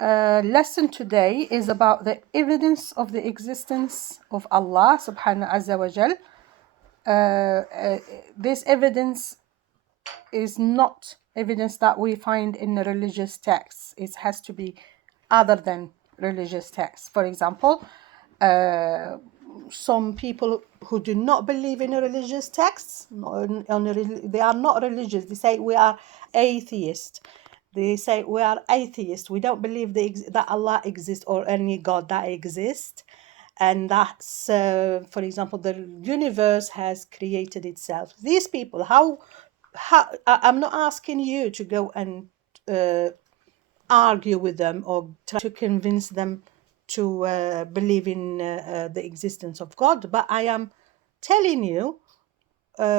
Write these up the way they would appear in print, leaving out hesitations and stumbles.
lesson today is about the evidence of the existence of Allah subhanahu azza wa jal. This evidence is not evidence that we find in the religious texts. It has to be other than religious texts. For example, some people who do not believe in religious texts, they are not religious. They say we are atheists. They say we are atheists. We don't believe that Allah exists or any God that exists. And that's, for example, the universe has created itself. These people, I'm not asking you to go and argue with them or try to convince them to believe in the existence of God, but I am telling you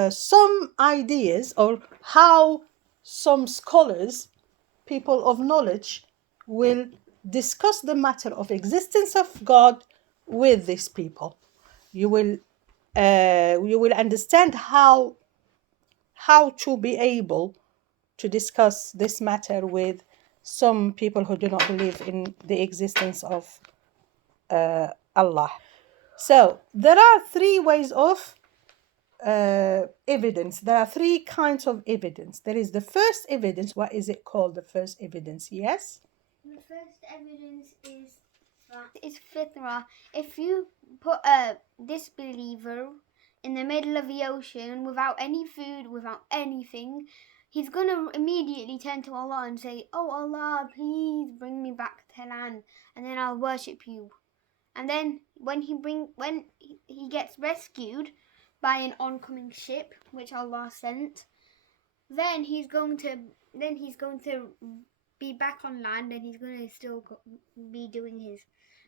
some ideas or how some scholars, people of knowledge, will discuss the matter of existence of God with these people. You will understand how to be able to discuss this matter with some people who do not believe in the existence of Allah. So there are three ways of evidence. There are three kinds of evidence. There is the first evidence. What is it called? The first evidence? Yes. The first evidence is fitrah. If you put a disbeliever in the middle of the ocean without any food, without anything, he's going to immediately turn to Allah and say, "Oh Allah, please bring me back to land, and then I'll worship you." And then when he gets rescued by an oncoming ship, which Allah sent, then he's going to be back on land, and he's going to still be doing his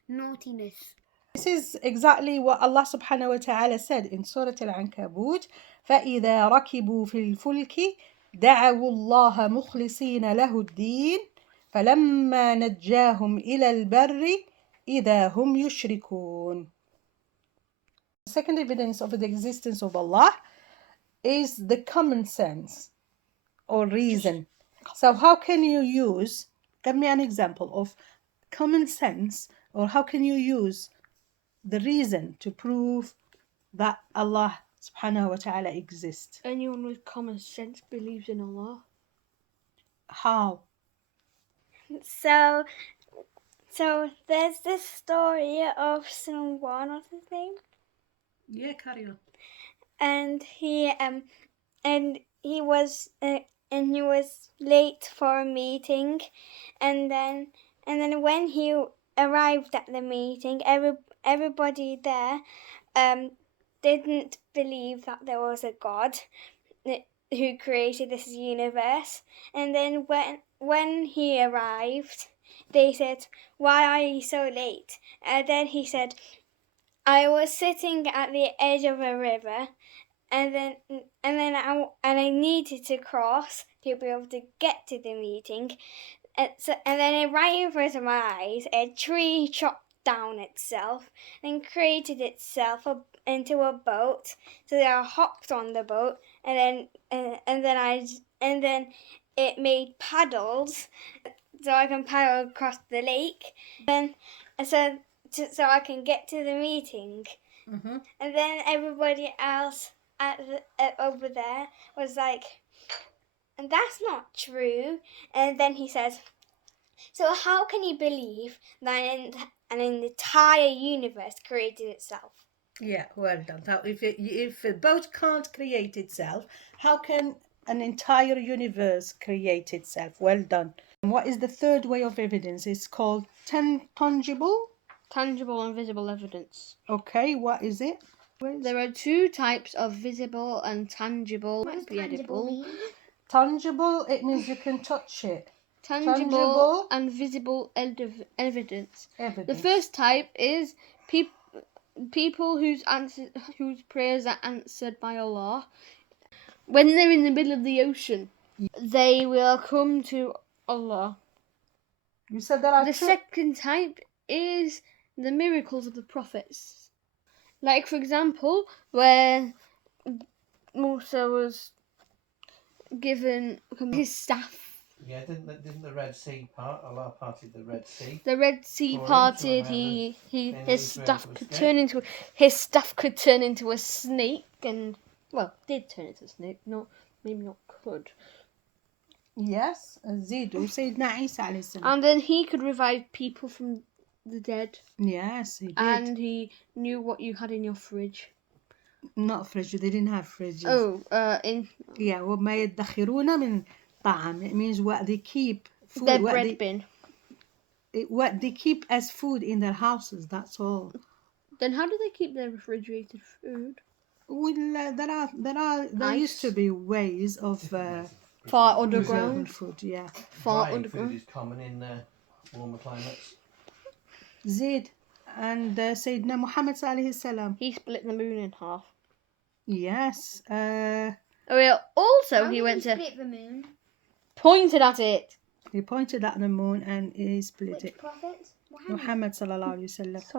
naughtiness. This is exactly what Allah subhanahu wa ta'ala said in Surah Al-Ankabut. فَإِذَا رَكِبُوا فِي الْفُلْكِ دَعَوُوا اللَّهَ مُخْلِصِينَ لَهُ الدِّينَ فَلَمَّا نَجَّاهُمْ إِلَى الْبَرِّ إِذَا هُمْ يُشْرِكُونَ. The second evidence of the existence of Allah is the common sense or reason. So how can you give me an example of common sense, or how can you use the reason to prove that Allah subhanahu wa ta'ala exists? Anyone with common sense believes in Allah. How? So there's this story of someone, what's his name? Yeah, carry on. And he was late for a meeting, and then when he arrived at the meeting, everybody there didn't believe that there was a God who created this universe. And then when he arrived, they said, "Why are you so late?" And then he said, "I was sitting at the edge of a river, and I needed to cross to be able to get to the meeting. And then right in front of my eyes, a tree chopped down itself and created itself into a boat. So then I hopped on the boat, and then it made paddles, so I can paddle across the lake. So I can get to the meeting." Mm-hmm. And then everybody else over there was like, "And that's not true." And then he says, "So how can you believe that an entire universe created itself?" Yeah, well done. Now, if a boat can't create itself, how can an entire universe create itself? Well done. And what is the third way of evidence? It's called tangible. Tangible and visible evidence. Okay, what is it? There are two types of visible and tangible. What does tangible mean? Tangible, it means you can touch it. Tangible and visible evidence. The first type is people whose prayers are answered by Allah. When they're in the middle of the ocean, they will come to Allah. You said that the second type is the miracles of the prophets. Like, for example, where Musa was given his staff Yeah, didn't the Red Sea part? Allah parted the Red Sea. The Red Sea For him to parted. allow His Israel stuff to could turn into a snake, and well, did turn into a snake. Maybe not could. Yes, زيدوا سيدنا عيسى عليه السلام. And then he could revive people from the dead. Yes, he did. And he knew what you had in your fridge. Not fridge. They didn't have fridges. Oh, Yeah, وما يدخرون من طعام. It means what they keep. Food, their bread bin. What they keep as food in their houses. That's all. Then how do they keep their refrigerated food? Well, there used to be ways of Far preserving underground. food. Yeah. Far Drying underground. food is common in warmer climates. Zayd and Sayyidina Muhammad alayhi salam. He split the moon in half. Yes. Oh, yeah. Also, How he did went to split the moon? pointed at it. He pointed at the moon and he split Which it. prophet? Muhammad sallallahu alayhi wa sallam.